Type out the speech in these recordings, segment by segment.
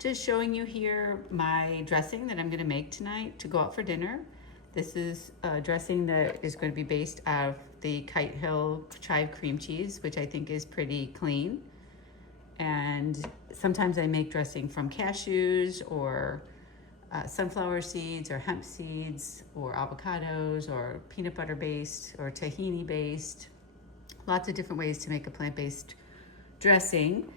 Just showing you here my dressing that I'm going to make tonight to go out for dinner. This is a dressing that is going to be based out of the Kite Hill chive cream cheese, which I think is pretty clean. And sometimes I make dressing from cashews or sunflower seeds or hemp seeds or avocados or peanut butter based or tahini based. Lots of different ways to make a plant-based dressing.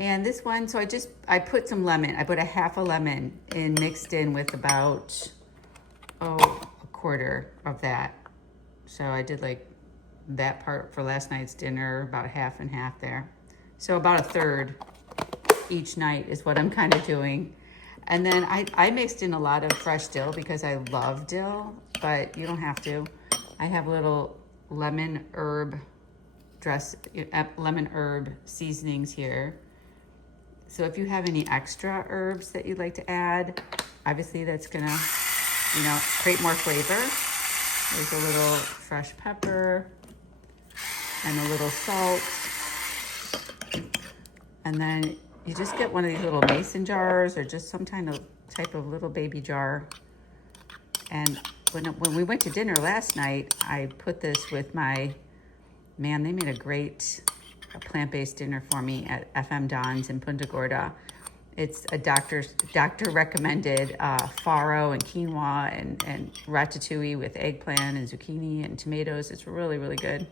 And this one, so I put some lemon. I put a half a lemon in, mixed in with about, a quarter of that. So I did like that part for last night's dinner, about half and half there. So about a third each night is what I'm kind of doing. And then I mixed in a lot of fresh dill because I love dill, but you don't have to. I have little lemon herb seasonings here. So if you have any extra herbs that you'd like to add, obviously that's gonna, create more flavor. There's a little fresh pepper and a little salt. And then you just get one of these little mason jars or just some type of little baby jar. And when we went to dinner last night, I put this with they made a great plant-based dinner for me at FM Don's in Punta Gorda. It's a doctor recommended farro and quinoa and ratatouille with eggplant and zucchini and tomatoes. It's really, really good.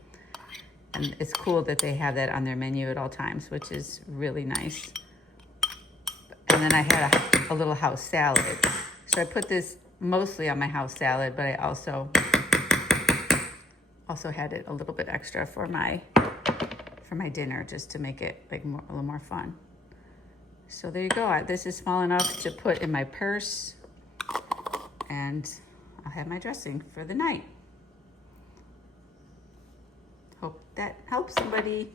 And it's cool that they have that on their menu at all times, which is really nice. And then I had a little house salad. So I put this mostly on my house salad, but I also had it a little bit extra for my dinner, just to make it a little more fun. So there you go. This is small enough to put in my purse, and I'll have my dressing for the night. Hope that helps somebody.